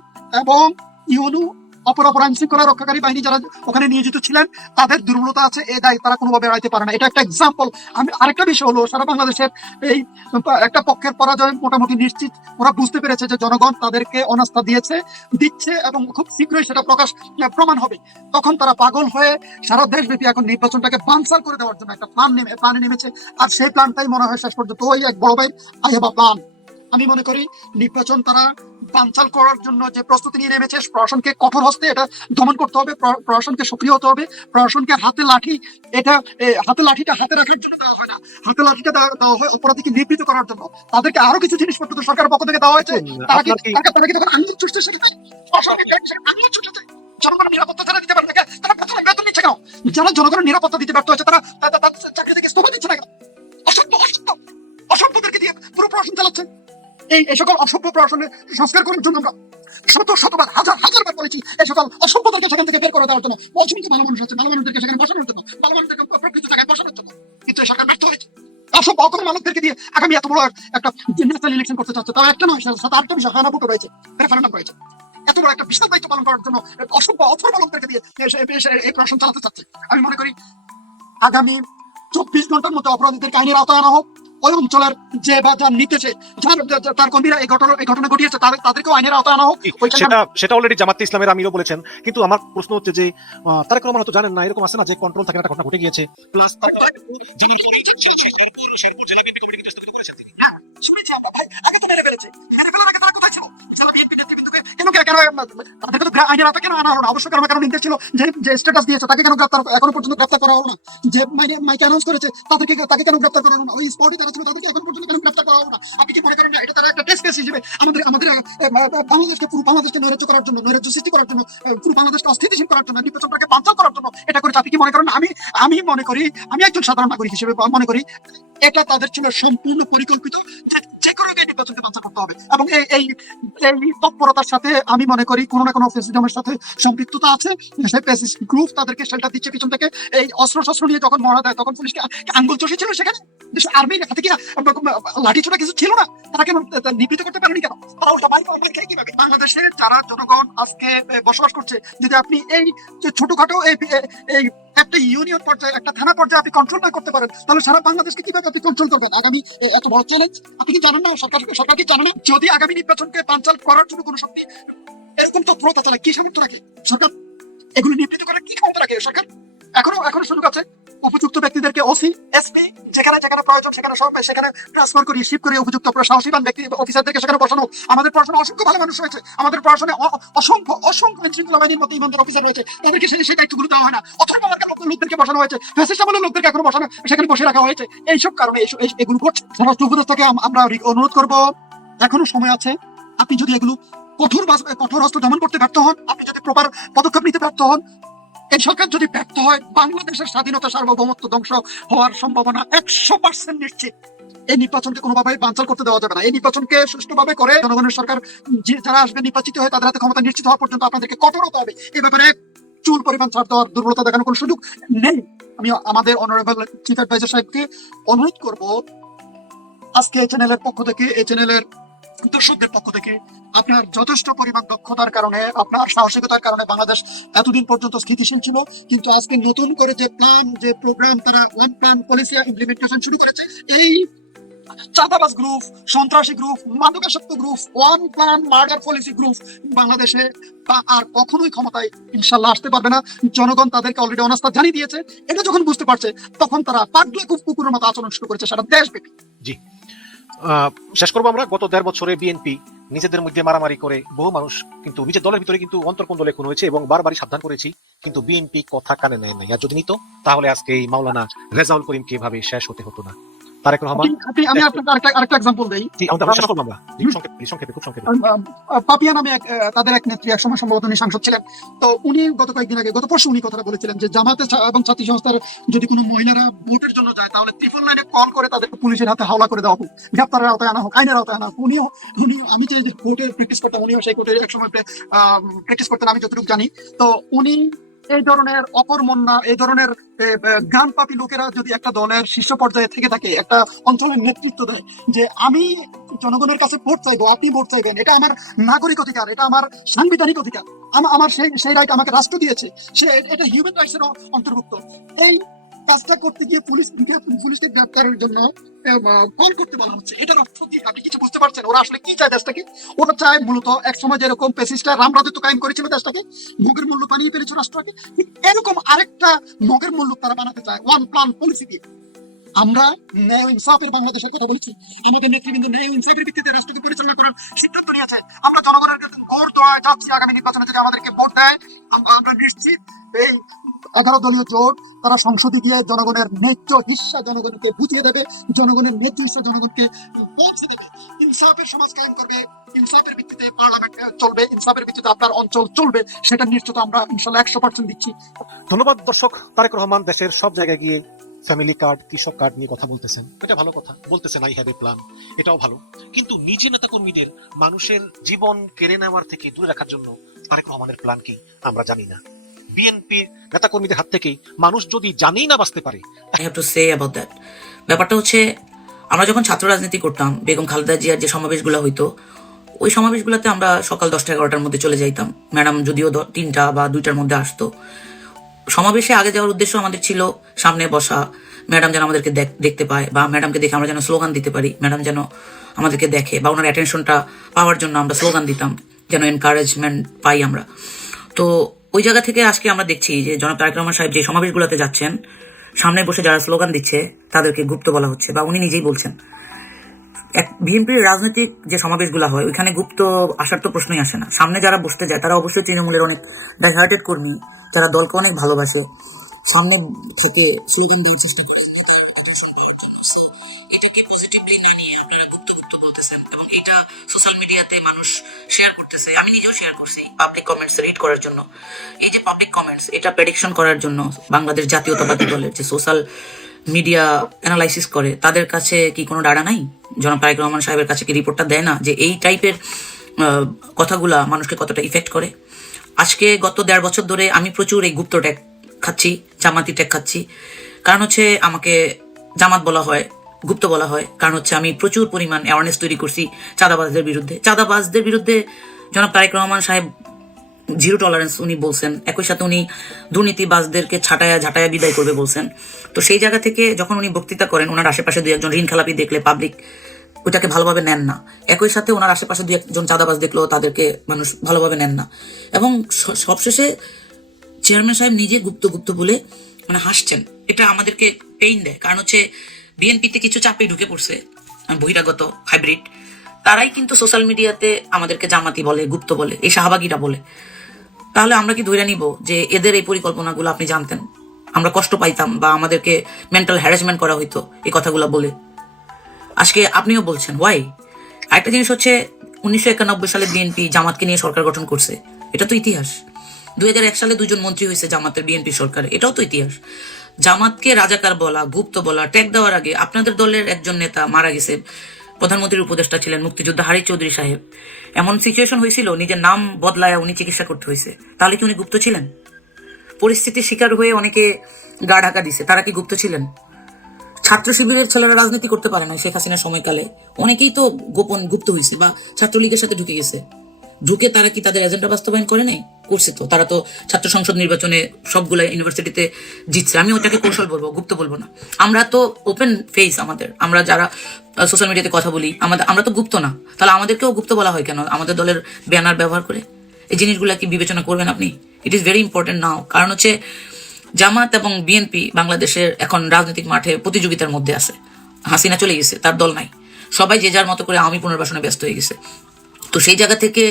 এবং ইউনু অপরাপর আইন শৃঙ্খলা রক্ষাকারী বাহিনী যারা ওখানে নিয়োজিত ছিলেন তাদের দুর্বলতা আছে, এই দায় তারা কোনোভাবে এড়াইতে পারে না। এটা একটা এক্সাম্পল। আমি আরেকটা বিষয় হলো, সারা বাংলাদেশের এই একটা পক্ষের পরাজয় মোটামুটি নিশ্চিত। ওরা বুঝতে পেরেছে যে জনগণ তাদেরকে অনাস্থা দিচ্ছে এবং খুব শীঘ্রই সেটা প্রমাণ হবে। তখন তারা পাগল হয়ে সারা দেশব্যাপী এখন নির্বাচনটাকে বানচাল করে দেওয়ার জন্য একটা প্ল্যানে নেমেছে। আর সেই প্ল্যানটাই মনে হয় শেষ পর্যন্ত ওই এক বড় ভাই আই হ্যাভ আ প্ল্যান। আমি মনে করি নির্বাচন তারা বানচাল করার জন্য যে প্রস্তুতি নিয়ে নেমেছে, প্রশাসনকে কঠোর হস্তে এটা দমন করতে হবে, প্রশাসনকে সক্রিয় হতে হবে, প্রশাসনকে হাতে লাঠিটা হাতে রাখার জন্য দেওয়া হয় না, হাতে লাঠিটা দেওয়া হয় অপরাধীকে নিবৃত্ত করার জন্য। তাদেরকে আরো কিছু জিনিসপত্র তো সরকারের পক্ষ থেকে দেওয়া হয়েছে, তারা কি তখন আঙুল চুষতে শিখেছে? আঙুল চুষতে জনগণের নিরাপত্তা যারা দিতে পারে তারা বেতন নিচ্ছে কেন? যারা জনগণের নিরাপত্তা দিতে ব্যর্থ হয়েছে তারা চাকরি থেকে ইস্তফা দিচ্ছে না কেন? অসভ্যদেরকে দিয়ে পুরো প্রশাসন চালাচ্ছে। এই সকল অসভ্য প্রশাসনের সংস্কার করার জন্য আমরা শতবার হাজারবার বলেছি, এই সকল অসভ্যদেরকে সেখান থেকে বের করে দেওয়ার জন্য। বলছেন যে ভালো মানুষ আছে, ভালো মানুষদেরকে সেখানে বসানোর জন্য, ভালো মানুষদেরকে প্রকৃত জায়গায় বসানোর জন্য, কিন্তু এই সরকার ব্যর্থ হয়েছে। অসভ্য অকর্ম মানুষদেরকে দিয়ে আগামী এত বড় একটা ন্যাশনাল ইলেকশন করতে চাচ্ছে, তাও একটা নয়, সাথে আরেকটা বিষয় হানাভুটো রয়েছে, রেফারেন্ডাম রয়েছে। এত বড় একটা বিশাল দায়িত্ব পালন করার জন্য অসভ্য অথর্ব লোকদেরকে দিয়ে এই প্রশাসন চালাতে চাচ্ছে। আমি মনে করি আগামী 24 ঘন্টার মধ্যে অপরাধীদেরকে আইনের আওতায় আনা হোক। ওই অঞ্চলের যে বা যার নিতেছে, তার কর্মীরা এই ঘটনা ঘটিয়েছে, তাদেরকেও আইনের আওতায় আনা হোক। সেটা অলরেডি জামাতে ইসলামের আমিরও বলেছেন। কিন্তু আমার প্রশ্ন হচ্ছে যে তারেক রহমান হয়তো জানেন না, এরকম আছে না যে কন্ট্রোল থাকে একটা ঘটনা ঘটে গিয়েছে, প্লাস শুনেছি আমরা ভাই, আগে তো মেরে ফেলেছে, মেরে ফেলার আগে তারা কোথায় ছিল? যারা বিএনপি নেতৃবৃন্দকে কেন তাদেরকে তো আইনের আওতায় কেন আনা হলো না? অবশ্যই কারণ নির্দেশ ছিল যে স্ট্যাটাস দিয়েছে তাকে কেন এখনো পর্যন্ত গ্রেফতার করা হলো না? যে মাইকে অ্যানাউন্স করেছে তাকে কেন গ্রেফতার করা হলো না? ওই স্পটে তারা ছিল তাদেরকে এখন পর্যন্ত কেন গ্রেফতার করা হলো না? আপনি কি মনে করেন না এটা তারা একটা টেস্ট কেস হিসেবে আমাদের পুরো বাংলাদেশকে নৈরাজ্য করার জন্য, নৈরাজ্য সৃষ্টি করার জন্য, পুরো বাংলাদেশকে অস্থিতিশীল করার জন্য, নির্বাচনটাকে বানচাল করার জন্য এটা করেছে? আপনি কি মনে করেন? আমি মনে করি, আমি একজন সাধারণ নাগরিক হিসেবে মনে করি এটা তাদের ছিল সম্পূর্ণ পরিকল্পিত যে কোনো নির্বাচনকে বানচাল করতে হবে। এবং এই তৎপরতার সাথে আমি মনে করি কোনো না কোনো ফ্যাসিজমের সাথে সম্পৃক্ততা আছে। সেই ফ্যাসিস্ট গ্রুপ তাদেরকে শেল্টার দিচ্ছে পিছন থেকে। এই অস্ত্র নিয়ে যখন মরা দেয় তখন পুলিশকে আঙ্গুল চষে ছিল সেখানে? আর্মির হাতে কি লাঠি ছোটা কিছু ছিল না? তারা কেন নিবৃত করতে পারেনি কেন? তারা ওটা মাইর খেয়ে কিভাবে? বাংলাদেশে যারা জনগণ আজকে বসবাস করছে, যদি আপনি এই ছোটখাটো এই একটা ইউনিয়ন পর্যায়ে, একটা থানা পর্যায়ে আপনি কন্ট্রোল না করতে পারেন, তাহলে সারা বাংলাদেশকে কিভাবে আপনি কন্ট্রোল করবেন? আগামী এত বড় চ্যালেঞ্জ আপনি কি জানেন না? সরকার কি জানে না? যদি আগামী নির্বাচনকে বানচাল করার জন্য কোনো শক্তি এরকম তৎপরতা চালায়, কি সামর্থ্য রাখে সরকার? এগুলো নিবৃত্ত করার কি ক্ষমতা রাখে সরকার? এখনো সুযোগ আছে উপযুক্ত ব্যক্তিদেরকে ওসি, এসপি যেখানে প্রয়োজন সেখানে ট্রান্সফার করিয়ে শিফট করিয়ে উপযুক্ত সাহসীবান ব্যক্তি অফিসারদেরকে সেখানে বসানো। আমাদের পড়াশোনা অসংখ্য ভালো মানুষ রয়েছে, আমাদের পড়াশোনায় অসংখ্য আইন শৃঙ্খলা বাহিনীর মতো ইমানদার অফিসার রয়েছে, তাদেরকে সেই দায়িত্বগুলো দেওয়া হয় না। অথবা লোকদেরকে বসানো হয়েছে, ফ্যাসিস্ট আমলের লোকদেরকে এখনো বসানো, সেখানে বসে রাখা হয়েছে। এইসব কারণে এগুলো করছে। সমস্ত উপদেষ্টাকে আমরা অনুরোধ করব, এখনো সময় আছে। আপনি যদি এগুলো কঠোর অস্ত্র দমন করতে ব্যর্থ হন, আপনি যদি প্রপার পদক্ষেপ নিতে ব্যর্থ হন, এই সরকার যদি ব্যর্থ হয়, বাংলাদেশের স্বাধীনতা সার্বভৌমত্ব ধ্বংস হওয়ার সম্ভাবনা 100% নিশ্চিত। এই নির্বাচনকে কোনোভাবে বানচাল করতে দেওয়া যাবে না। এই নির্বাচনকে সুষ্ঠুভাবে করে জনগণের সরকার যারা আসবে নির্বাচিত হয়ে তাদের হাতে ক্ষমতা নিশ্চিত হওয়া পর্যন্ত আপনাদেরকে কঠোর হতে হবে। এই ব্যাপারে চুল পরিমাণ ছাড় দেওয়ার, দুর্বলতা দেখানোর কোনো সুযোগ নেই। আমি আমাদের অনারেবল চিফ অ্যাডভাইজার সাহেবকে অনুরোধ করব, আজকে এই চ্যানেলের পক্ষ থেকে, এই চ্যানেলের দর্শকদের পক্ষ থেকে, আপনার যথেষ্ট পরিমাণ দক্ষতার কারণে, আপনার সাহসিকতার কারণে বাংলাদেশ এতদিন পর্যন্ত স্থিতিশীল ছিল। কিন্তু আজকে নতুন করে যে প্রোগ্রাম তারা ওয়ান প্ল্যান পলিসি ইমপ্লিমেন্টেশন শুরু করেছে, এই চাঁদাবাজ গ্রুপ, সন্ত্রাসী গ্রুপ, মাদকাসক্ত group, one plan murder policy group বাংলাদেশে আর কখনোই ক্ষমতায় ইনশাল্লাহ আসতে পারবে না। জনগণ তাদেরকে অলরেডি অনাস্থা জানিয়ে দিয়েছে। এটা যখন বুঝতে পারছে তখন তারা পাগলা কুকুরের মতো আচরণ শুরু করেছে সারা দেশব্যাপী। জি, শেষ করবো আমরা। গত 1.5 বছরে বিএনপি নিজেদের মধ্যে মারামারি করে বহু মানুষ কিন্তু নিজের দলের ভিতরে কিন্তু অন্তর্কোন্দলে খুন হয়েছে এবং বারবারই সাবধান করেছি, কিন্তু বিএনপি কথা কানে নেয় নাই। আর যদি নিত তাহলে আজকে এই মাওলানা রেজাউল করিমকে এভাবে শেষ হতে হতো না। তারেক রহমান, আমি আপনাকে আরেকটা এক্সাম্পল দেই। শেষ করবো আমরা সংক্ষেপে, খুব সংক্ষেপে। পাপিয়া নামে তাদের এক নেত্রী, একসময় সম্ভবত উনি সাংসদ ছিলেন। তো উনি গত পরশু উনি কথাটা বলেছিলেন যে জামাতে এবং ছাত্রী সংস্থার যদি কোনো মহিলারা ভোটের জন্য যায় তাহলে 999 কল করে তাদেরকে পুলিশের হাতে হাওলা করে দেওয়া হোক, গ্রেপ্তারের আওতায় আনা হোক, আইনের আওতায় আনা হোক। উনি আমি যে কোর্টের প্র্যাকটিস করতাম, উনিও সেই কোর্টে একসময় প্র্যাকটিস করতেন আমি যতটুকু জানি। তো উনি এই ধরনের অকর্মণ্যা, এই ধরনের গান পাপি লোকেরা যদি একটা দলের শীর্ষ পর্যায়ে থেকে থাকে, একটা অঞ্চলের নেতৃত্ব দেয় যে আমি জনগণের কাছে ভোট চাইবো, আপনি ভোট চাইবেন, এটা আমার নাগরিক অধিকার, এটা আমার সাংবিধানিক অধিকার, আমার সেই রাইট আমাকে রাষ্ট্র দিয়েছে, এটা হিউম্যান রাইটস এর অন্তর্ভুক্ত। এই কাজটা করতে গিয়ে পুলিশকে গ্রেপ্তারের জন্য কল করতে বলা হচ্ছে। এটার অর্থ কি আপনি কিছু বুঝতে পারছেন? ওরা আসলে কি চায় দেশটাকে? ওরা চায় মূলত একসময় যেরকম পেসিস্টরা রামরাজত্ব কায়েম করেছিল দেশটাকে, মগের মূল্য বানিয়ে ফেলেছে রাষ্ট্রকে, এরকম আরেকটা মগের মূল্য তারা বানাতে চায় ওয়ান প্ল্যান পলিসি দিয়ে। আমরা ন্যায় ইনসাফের বাংলাদেশের কথা বলছি। আমাদের নেতৃবৃন্দ ন্যায় ইনসাফের ভিত্তিতে রাষ্ট্রকে পরিচালনা করার সিদ্ধান্ত নিয়েছে। আমরা জনগণের কাছে ভোট দেওয়া যাচ্ছি। আগামী নির্বাচনে যদি আমাদেরকে ভোট দেয়, আমরা নিশ্চিত এই 11 দলীয় জোট তারা সংসদে গিয়ে জনগণের ন্যায্য হিস্সা জনগণকে বুঝিয়ে দেবে, জনগণের ন্যায্য হিস্সা জনগণকে পৌঁছে দেবে, ইনসাফের সমাজ কায়েম করবে, ইনসাফের ভিত্তিতে পার্লামেন্ট চলবে, ইনসাফের ভিত্তিতে আপনার অঞ্চল চলবে। সেটা নিশ্চিত আমরা ইনশাল্লাহ 100% দিচ্ছি। ধন্যবাদ দর্শক। তারেক রহমান দেশের সব জায়গায় গিয়ে ফ্যামিলি কার্ড, কৃষক কার্ড নিয়ে কথা বলতেছেন, এটা ভালো কথা। বলতেছেন আই হ্যাভ এ প্ল্যান, এটাও ভালো। কিন্তু নিজে নেতা কর্মীদের মানুষের জীবন কেড়ে নেওয়ার থেকে দূরে রাখার জন্য তারেক রহমানের প্ল্যান কি আমরা জানি না। বিএনপির নেতা কর্মীদের হাত থেকেই মানুষ যদি জানেই না বাঁচতে পারে। I have to say about that. ব্যাপারটা হচ্ছে, আমরা যখন ছাত্র রাজনীতি করতাম, বেগম খালেদা জিয়ার যে সমাবেশগুলো হইতো, ওই সমাবেশগুলোতে আমরা সকাল 10টা-11টার মধ্যে চলে যাইতাম। ম্যাডাম যদিও 3টা বা 2টার মধ্যে আসতো। সমাবেশে আগে যাওয়ার উদ্দেশ্য আমাদের ছিল সামনে বসা, ম্যাডাম যেন আমাদেরকে দেখতে পায়, বা ম্যাডামকে দেখে আমরা যেন স্লোগান দিতে পারি, ম্যাডাম যেন আমাদেরকে দেখে, বা ওনার অ্যাটেনশনটা পাওয়ার জন্য আমরা স্লোগান দিতাম, যেন এনকারেজমেন্ট পাই আমরা। তো ওই জায়গা থেকে আজকে আমরা দেখছি যে জনাব তারেক রহমান সাহেব যে সমাবেশগুলোতে যাচ্ছেন, সামনে বসে যারা স্লোগান দিচ্ছে তাদেরকে গুপ্ত বলা হচ্ছে, বা উনি নিজেই বলছেন বিএনপির রাজনৈতিক যে সমাবেশগুলো হয় ওইখানে গুপ্ত আসার তো প্রশ্নই আসে না। সামনে যারা বসতে যায় তারা অবশ্যই তৃণমূলের অনেক ডাইহার্টেড কর্মী, যারা দলকে অনেক ভালোবাসে, সামনে থেকে স্লোগান দেওয়ার চেষ্টা করে। এটাকে পজিটিভলি না নিয়ে আপনারা গুপ্ত গুপ্ত বলতেছেন এবং এটা সোশ্যাল মিডিয়াতে মানুষ শেয়ার করতেছে। আমি নিজেও শেয়ার করছি পাবলিক কমেন্টস রিড করার জন্য। এই যে পাবলিক কমেন্টস, এটা প্রেডিকশন করার জন্য বাংলাদেশ জাতীয়তাবাদী দলের যে সোশ্যাল মিডিয়া অ্যানালাইসিস করে তাদের কাছে কি কোনো ডাটা নাই? জনাব তারেক রহমান সাহেবের কাছে কি রিপোর্টটা দেয় না যে এই টাইপের কথাগুলা মানুষকে কতটা ইফেক্ট করে? আজকে গত 1.5 বছর ধরে আমি প্রচুর এই গুপ্ত ট্যাগ খাচ্ছি, জামাতি ট্যাগ খাচ্ছি। কারণ হচ্ছে আমাকে জামাত বলা হয়, গুপ্ত বলা হয়, কারণ হচ্ছে আমি প্রচুর পরিমাণ অ্যাওয়ারনেস তৈরি করছি চাঁদাবাজদের বিরুদ্ধে। চাঁদাবাজদের বিরুদ্ধে জনাব তারেক রহমান সাহেব জিরো টলারেন্স উনি বলছেন, একই সাথে উনি দুর্নীতিবাজদেরকে ঝাঁটায়া বিদায় করবে বলছেন। তো সেই জায়গা থেকে যখন উনি বক্তৃতা করেন, ওনার আশেপাশে 2-1 ঋণ খেলাপি দেখলে পাবলিক ওটাকে ভালোভাবে নেন না। একই সাথে ওনার আশেপাশে 2-1 চাঁদাবাজ দেখলেও তাদেরকে মানুষ ভালোভাবে নেন না। এবং সবশেষে চেয়ারম্যান সাহেব নিজে গুপ্ত গুপ্ত বলে মানে হাসছেন। এটা আমাদেরকে পেইন দেয়, কারণ হচ্ছে বিএনপিতে কিছু চাপে ঢুকে পড়ছে বহিরাগত হাইব্রিড, তারাই কিন্তু সোশ্যাল মিডিয়াতে আমাদেরকে জামাতি বলে, গুপ্ত বলে, এই শাহবাগীরা বলে। তাহলে আমরা কি ধরে নিব যে এদের এই পরিকল্পনাগুলো আপনি জানতেন, আমরা কষ্ট পাইতাম বা আমাদেরকে মেন্টাল হ্যারাসমেন্ট করা হইতো এই কথাগুলো বলে? আজকে আপনিও বলছেন ওয়াই। আরেকটা জিনিস হচ্ছে 1991 সালে বিএনপি জামাতকে নিয়ে সরকার গঠন করছে, এটা তো ইতিহাস। 2001 সালে 2 জন মন্ত্রী হয়েছে জামাতের বিএনপি সরকারে, এটাও তো ইতিহাস। জামাতকে রাজাকার বলা, গুপ্ত বলা, ট্যাগ দেওয়ার আগে আপনাদের দলের একজন নেতা মারা গেছে, প্রধানমন্ত্রীর উপদেষ্টা ছিলেন মুক্তিযোদ্ধা হারি চৌধুরী সাহেব। এমন সিচুয়েশন হয়েছিল নিজের নাম বদলায় উনি চিকিৎসা করতে হয়েছে। তাহলে কি উনি গুপ্ত ছিলেন? পরিস্থিতির শিকার হয়ে অনেকে গা ঢাকা দিছে, তারা কি গুপ্ত ছিলেন? ছাত্র শিবিরের ছেলেরা রাজনীতি করতে পারে না শেখ হাসিনার সময়কালে, অনেকেই তো গোপন গুপ্ত হয়েছে বা ছাত্রলীগের সাথে ঢুকে গেছে। ঢুকে তারা কি তাদের এজেন্ডা বাস্তবায়ন করে নাই? করছে তো। তারা তো ছাত্র সংসদ নির্বাচনে সবগুলা ইউনিভার্সিটিতে জিতছে। আমি ওটাকে কৌশল বলবো, গুপ্ত বলবো না। আমরা তো ওপেন ফেস, আমাদের আমরা যারা সোশ্যাল মিডিয়াতে কথা বলি আমরা তো গুপ্ত না। তাহলে আমাদেরকেও গুপ্ত বলা হয় কেন আমাদের দলের ব্যানার ব্যবহার করে? এই জিনিসগুলা কি বিবেচনা করবেন আপনি? ইট ইজ ভেরি ইম্পর্টেন্ট নাও। কারণ হচ্ছে জামাত এবং বিএনপি বাংলাদেশের এখন রাজনৈতিক মাঠে প্রতিযোগিতার মধ্যে আছে। হাসিনা চলে গেছে, তার দল নাই, সবাই যে যার মতো করে আওয়ামী পুনর্বাসনে ব্যস্ত হয়ে গেছে। তো সেই জায়গা থেকে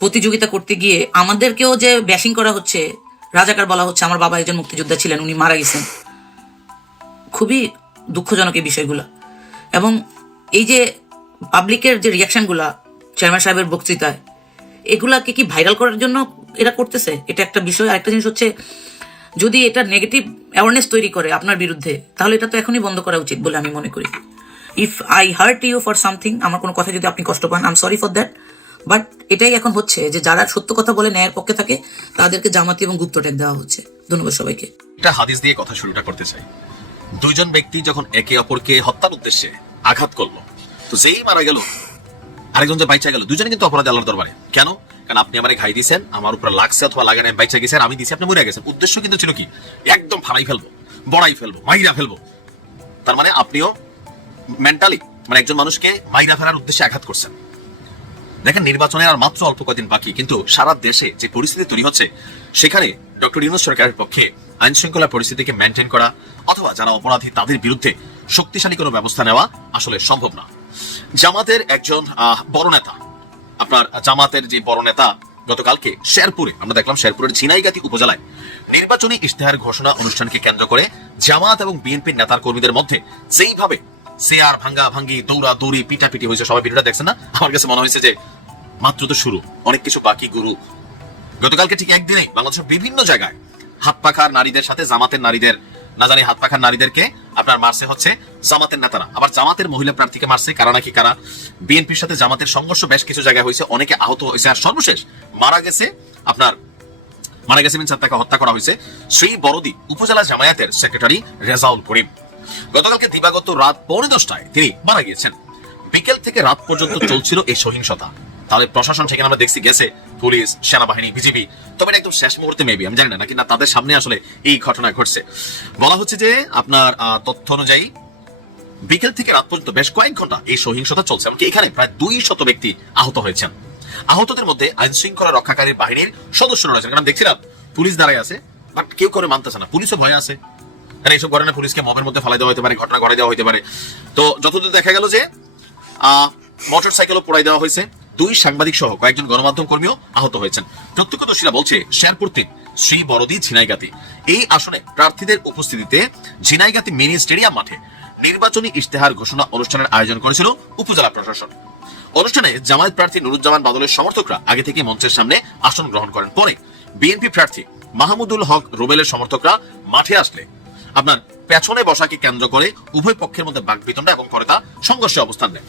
প্রতিযোগিতা করতে গিয়ে আমাদেরকেও যে ব্যাশিং করা হচ্ছে, রাজাকার বলা হচ্ছে। আমার বাবা একজন মুক্তিযোদ্ধা ছিলেন, উনি মারা গেছেন। খুবই দুঃখজনক এই বিষয়গুলো। এবং এই যে পাবলিকের যে রিয়াকশনগুলা চেয়ারম্যান সাহেবের বক্তৃতায়, এগুলাকে কি ভাইরাল করার জন্য এরা করতেছে? এটা একটা বিষয়। আরেকটা জিনিস হচ্ছে, যদি এটা নেগেটিভ অ্যাওয়ারনেস তৈরি করে আপনার বিরুদ্ধে, তাহলে এটা তো এখনই বন্ধ করা উচিত বলে আমি মনে করি। If I hurt you for something, আমার কোনো কথা যদি আপনি কষ্ট পান, I am sorry for that. But এটাই এখন হচ্ছে যে যারা সত্য কথা বলে ন্যায়ের পক্ষে থাকে তাদেরকে জামাতি এবং গুপ্ত ট্যাগ দেওয়া হচ্ছে। ধন্যবাদ সবাইকে। একটা হাদিস দিয়ে কথা শুরুটা করতে চাই। 2 জন ব্যক্তি যখন একে অপরকে হত্যার উদ্দেশ্যে আঘাত করলো, তো যেই মারা গেল আরেকজন যে বাইচা গেল, 2 জনে কিন্তু অপরাধী আল্লাহর দরবারে। কেন? কারণ আপনি আমারে ঘাই দিয়েছেন, আমার উপরে লাগছে অথবা লাগে নাই, বাইচা গেছেন, আমি দিয়েছি, আপনি মরে গেছেন। উদ্দেশ্য কিন্তু ছিল কি? একদম ফালাই ফেলবো, বড়াই ফেলবো, মাইরা ফেলবো। তার মানে আপনিও মেন্টালি মানে একজন মানুষকে মাইরা ফেলার উদ্দেশ্যে আঘাত করছেন। দেখেন, নির্বাচনের আর মাত্র অল্প কয়েকদিন বাকি, কিন্তু সারা দেশে যে পরিস্থিতি তৈরি হচ্ছে, সেখানে ডক্টর ইউনূস সরকারের পক্ষে আইন শৃঙ্খলা পরিস্থিতিকে মেনটেন করা অথবা যারা অপরাধী তাদের বিরুদ্ধে শক্তিশালী কোনো ব্যবস্থা নেওয়া আসলে সম্ভব না। জামাতের একজন বড় নেতা, আপনার জামাতের যে বড় নেতা, গতকালকে শেরপুরে আমরা দেখলাম, শেরপুরের ঝিনাইগাতি উপজেলায় নির্বাচনী ইশতেহার ঘোষণা অনুষ্ঠানকে কেন্দ্র করে জামাত এবং বিএনপির নেতার কর্মীদের মধ্যে যেইভাবে চেয়ার ভাঙ্গা ভাঙ্গি, দৌড়া দৌড়ি, পিটাপিটি হয়েছে, সবাই ভিডিওটা দেখছেন না? আমার কাছে মনে হয়েছে যে মাত্র তো শুরু, অনেক কিছু বাকি গুরু। গতকালকে ঠিক একদিনে বাংলাদেশের বিভিন্ন জায়গায় হাত পাখার নারীদের সাথে জামাতের নারীদের, না জানি হাত পাখার নারীদেরকে আপনার মারছে হচ্ছে জামাতের নেতারা, আবার জামাতের মহিলা প্রার্থীকে মারছে কারা নাকি কারা। বিএনপির সাথে জামাতের সংঘর্ষ বেশ কিছু জায়গায় হয়েছে, অনেকে আহত হয়েছে, আর সর্বশেষ মারা গেছে মিনস তাকে হত্যা করা হয়েছে শ্রী বরদী উপজেলা জামায়াতের সেক্রেটারি রেজাউল করিম। গতকালকে দিবাগত রাত 10:45 তিনি মারা গিয়েছেন। বিকেল থেকে রাত পর্যন্ত চলছিল এই সহিংসতা। তাহলে প্রশাসন সেখানে আমরা দেখছি গেছে, পুলিশ, সেনাবাহিনী, বিজিবি। তবে একদম শেষ মুহূর্তে মেবি, আমি জানি না নাকি না তাদের সামনে আসলে এই ঘটনা ঘটছে। বলা হচ্ছে যে আপনার তথ্য অনুযায়ী বিকেল থেকে রাত পর্যন্ত বেশ কয়েক ঘন্টা এই সহিংসতা চলছে। এমনকি এখানে প্রায় 200 ব্যক্তি আহত হয়েছেন। আহতদের মধ্যে আইন শৃঙ্খলা রক্ষাকারী বাহিনীর সদস্যরা রয়েছেন। কারণ দেখছিলাম পুলিশ দাঁড়ায় আছে, বাট কেউ করে মানতেছে না, পুলিশও ভয় আছে। এইসব ঘটনা পুলিশকে মবের মধ্যে ফেলাই দেওয়া হতে পারে, ঘটনা ঘটে দেওয়া হতে পারে। তো যতদূর দেখা গেল যে মোটরসাইকেলও পোড়াই দেওয়া হয়েছে। 2 সাংবাদিক সহ কয়েকজন গণমাধ্যম কর্মীও আহত হয়েছেন। প্রত্যক্ষদর্শীরা বলছে শেরপুর 3 শ্রী বড়দি ঝিনাইগাতি এই আসনে প্রার্থীদের উপস্থিতিতে ঝিনাইগাতি মিনি স্টেডিয়াম মাঠে নির্বাচনী ইশতেহার ঘোষণা অনুষ্ঠানের আয়োজন করেছিল উপজেলা প্রশাসন। অনুষ্ঠানে জামায়াত প্রার্থী নুরুজ্জামান বাদলের সমর্থকরা আগে থেকে মঞ্চের সামনে আসন গ্রহণ করেন। পরে বিএনপি প্রার্থী মাহমুদুল হক রুবেলের সমর্থকরা মাঠে আসলে আপনার পেছনে বসাকে কেন্দ্র করে উভয় পক্ষের মধ্যে বাকবিতণ্ডা এবং পরে তা সংঘর্ষে অবস্থান নেয়।